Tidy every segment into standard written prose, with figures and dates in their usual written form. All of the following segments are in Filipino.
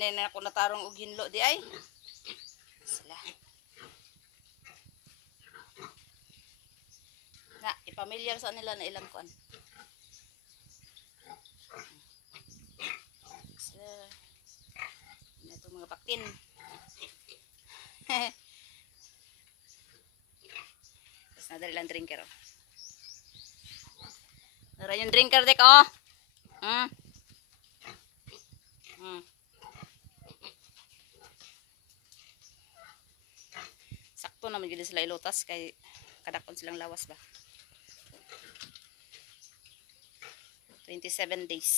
na na ako natarong og hinlo di ay. Sila. Na, ipamilyar sa nila na ilang kuan. So, ito mga pakin. Tapos nadali lang drinker. Nara yung drinker dek oh. Sakto naman gila sila ilutas kay kadakon silang lawas ba. 27 days.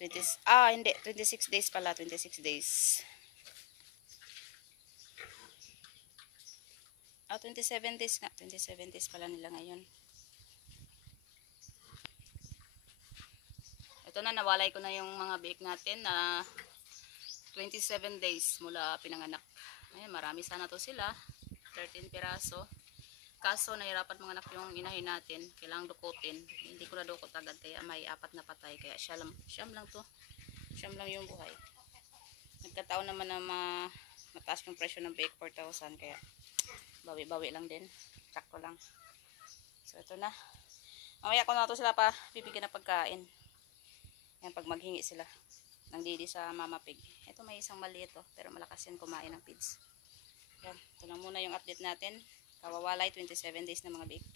Hindi, 26 days pala, 26 days. 27 days nga, 27 days pala nila ngayon. Ito na, nawalay ko na yung mga biik natin na 27 days mula pinanganak. Ayan, marami sana to sila. 13 piraso. Kaso nahirapan mga anak yung inahin natin. Kailangang dukutin. Hindi ko na dukot agad kaya may 4 na patay. Kaya siyam lang to. Siyam lang yung buhay. Nagkataon naman na mataas yung presyo ng bake 4,000. Kaya bawi-bawi lang din. Sakto lang. So ito na. Mamaya ko na to sila pa bibigyan ng pagkain. Yan pag maghingi sila ng didi sa mama pig. Ito may isang maliit to. Pero malakas yan kumain ng pigs. Yan. Ito lang muna yung update natin. Kawawalay 27 days na mga bake.